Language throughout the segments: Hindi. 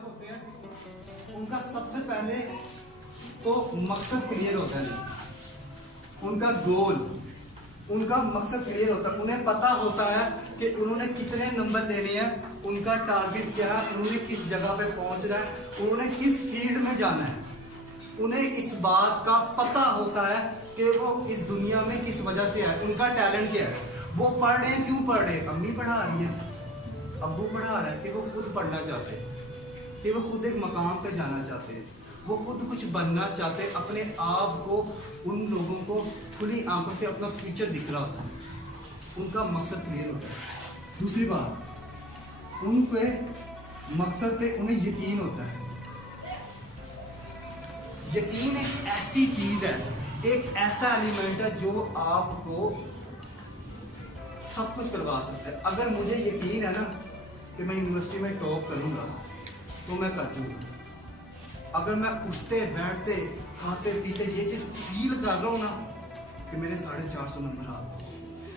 कामयाब होते हैं उनका सबसे पहले तो मकसद क्लियर होता है, उनका गोल, उनका मकसद क्लियर होता है। उन्हें पता होता है कि उन्होंने कितने नंबर लेने हैं, उनका टारगेट क्या है, उन्होंने किस जगह पे पहुंचना है, उन्होंने किस फील्ड में जाना है। उन्हें इस बात का पता होता है कि वो इस दुनिया में किस वजह से है, उनका टैलेंट क्या है। वो पढ़ रहे हैं, क्यों पढ़ रहे हैं? अम्मी पढ़ा रही है, अब्बू पढ़ा रहा है कि वो खुद पढ़ना चाहते हैं, कि वो खुद एक मकाम पे जाना चाहते हैं, वो खुद कुछ बनना चाहते हैं। अपने आप को, उन लोगों को खुली आंखों से अपना फ्यूचर दिख रहा होता है, उनका मकसद क्लियर होता है। दूसरी बात, उनके मकसद पे उन्हें यकीन होता है। यकीन एक ऐसी चीज है, एक ऐसा एलिमेंट है जो आपको सब कुछ करवा सकता है। अगर मुझे यकीन है ना कि मैं यूनिवर्सिटी में टॉप करूंगा तो मैं कर दूंगा। अगर मैं उठते बैठते खाते पीते ये चीज फील कर रहा हूँ ना कि मेरे 450 नंबर आ गए,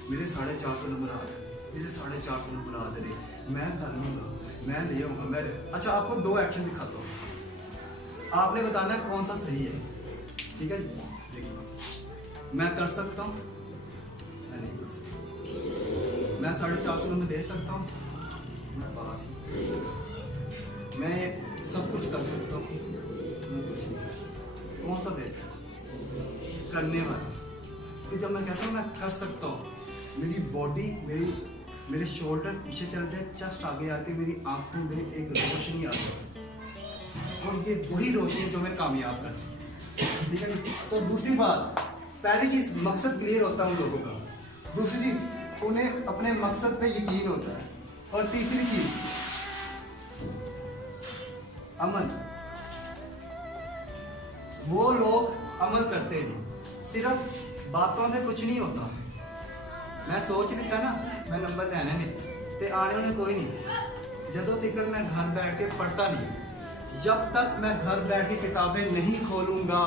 मेरे 450 नंबर आ गए, मेरे 450 नंबर आ गए, मैं कर लूंगा, मैं ले आऊंगा, मैं। अच्छा, आपको 2 एक्शन दिखाता हूँ, आपने बताना है कौन सा सही है। ठीक है जी, देखिए, मैं कर सकता हूँ, मैं नहीं कर सकता। मैं 450 नंबर दे सकता हूँ, मैं पास, मैं सब कुछ कर सकता हूँ, मैं कुछ नहीं कर सकता। कौन सा बेहतर करने वाला? कि जब मैं कहता हूँ मैं कर सकता हूँ, मेरी बॉडी, मेरे शोल्डर पीछे चलते हैं, चेस्ट आगे आती है, मेरी आंखों में एक रोशनी आती है, और ये वही रोशनी जो मैं कामयाब करती है। ठीक है। तो दूसरी बात, पहली चीज मकसद क्लियर होता है उन लोगों का, दूसरी चीज उन्हें अपने मकसद पे यकीन होता है, और तीसरी चीज अमल। वो लोग अमल करते हैं, सिर्फ बातों से कुछ नहीं होता। मैं सोच लेता ना मैं नंबर लेने नहीं ते आने उन्हें कोई नहीं, जदों तक मैं घर बैठ के पढ़ता नहीं, जब तक मैं घर बैठ के किताबें नहीं खोलूंगा,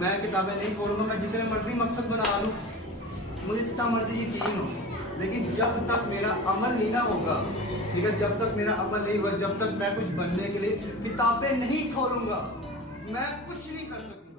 मैं किताबें नहीं खोलूंगा, मैं जितने मर्जी मकसद बना लूं, मुझे जितना मर्जी यकीन हो, लेकिन जब तक मेरा अमल नहीं ना होगा, ठीक है, जब तक मेरा अमल नहीं होगा, जब तक मैं कुछ बनने के लिए किताबें नहीं खोलूंगा, मैं कुछ नहीं कर सकता।